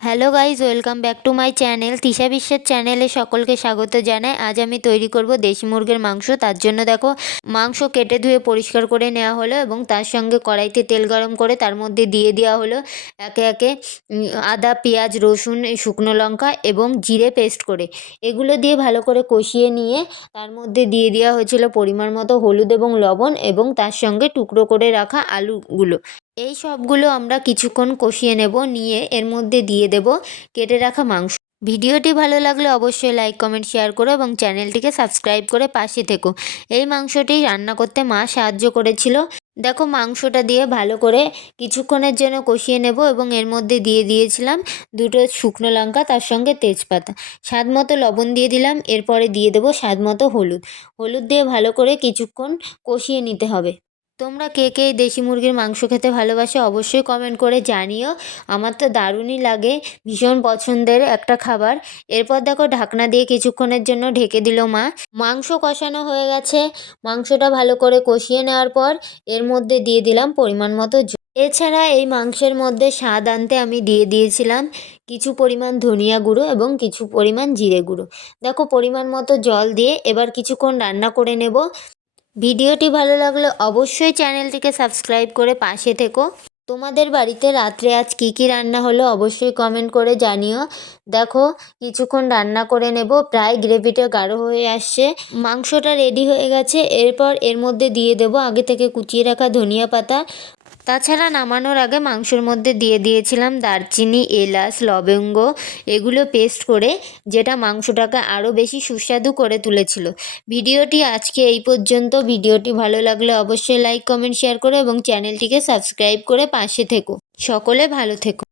Hello guys, welcome back to my channel. Tisha বিশ্বের চ্যানেলে সকলকে স্বাগত জানাই। আজ আমি তৈরি করব দেশি মুরগির মাংস। তার জন্য দেখো, মাংস কেটে ধুয়ে পরিষ্কার করে নেওয়া হলো এবং তার সঙ্গে কড়াইতে তেল গরম করে তার মধ্যে দিয়ে দেওয়া হলো একে একে আদা, পেঁয়াজ, রসুন, শুকনো লঙ্কা এবং জিরে পেস্ট করে। এগুলো দিয়ে ভালো করে কষিয়ে নিয়ে তার মধ্যে দিয়ে দেওয়া হয়েছিল পরিমাণ মতো হলুদ এবং লবণ এবং তার সঙ্গে টুকরো করে রাখা আলুগুলো। এই সবগুলো আমরা কিছুক্ষণ কষিয়ে নেব, নিয়ে এর মধ্যে দিয়ে দেব কেটে রাখা মাংস। ভিডিওটি ভালো লাগলে অবশ্যই লাইক, কমেন্ট, শেয়ার করো এবং চ্যানেলটিকে সাবস্ক্রাইব করে পাশে থেকো। এই মাংসটি রান্না করতে মা সাহায্য করেছিল। দেখো, মাংসটা দিয়ে ভালো করে কিছুক্ষণের জন্য কষিয়ে নেব এবং এর মধ্যে দিয়ে দিয়েছিলাম দুটো শুকনো লঙ্কা, তার সঙ্গে তেজপাতা, স্বাদ মতো লবণ দিয়ে দিলাম। এরপরে দিয়ে দেবো স্বাদ মতো হলুদ দিয়ে ভালো করে কিছুক্ষণ কষিয়ে নিতে হবে। তোমরা কে কে এই দেশি মুরগির মাংস খেতে ভালোবাসো অবশ্যই কমেন্ট করে জানিও। আমার তো দারুণই লাগে, ভীষণ পছন্দের একটা খাবার। এরপর দেখো, ঢাকনা দিয়ে কিছুক্ষণের জন্য ঢেকে দিল মা। মাংস কষানো হয়ে গেছে। মাংসটা ভালো করে কষিয়ে নেওয়ার পর এর মধ্যে দিয়ে দিলাম পরিমাণ মতো জল। এছাড়া এই মাংসের মধ্যে স্বাদ আনতে আমি দিয়ে দিয়েছিলাম কিছু পরিমাণ ধনিয়া গুঁড়ো এবং কিছু পরিমাণ জিরে গুঁড়ো। দেখো, পরিমাণ মতো জল দিয়ে এবার কিছুক্ষণ রান্না করে নেব। ভিডিওটি ভালো লাগলে অবশ্যই চ্যানেলটিকে সাবস্ক্রাইব করে পাশে থেকো। তোমাদের বাড়িতে রাত্রে আজ কী কী রান্না হলো অবশ্যই কমেন্ট করে জানিও। দেখো, কিছুক্ষণ রান্না করে নেব, প্রায় গ্রেভিটা গাঢ় হয়ে আসছে, মাংসটা রেডি হয়ে গেছে। এরপর এর মধ্যে দিয়ে দেব আগে থেকে কুচিয়ে রাখা ধনিয়া পাতা। তাছাড়া নামানোর আগে মাংসের মধ্যে দিয়ে দিয়েছিলাম দারচিনি, এলাচ, লবঙ্গ, এগুলো পেস্ট করে, যেটা মাংসটাকে আরও বেশি সুস্বাদু করে তুলেছিল। ভিডিওটি আজকে এই পর্যন্ত। ভিডিওটি ভালো লাগলে অবশ্যই লাইক, কমেন্ট, শেয়ার করো এবং চ্যানেলটিকে সাবস্ক্রাইব করে পাশে থেকো। সকলে ভালো থেকো।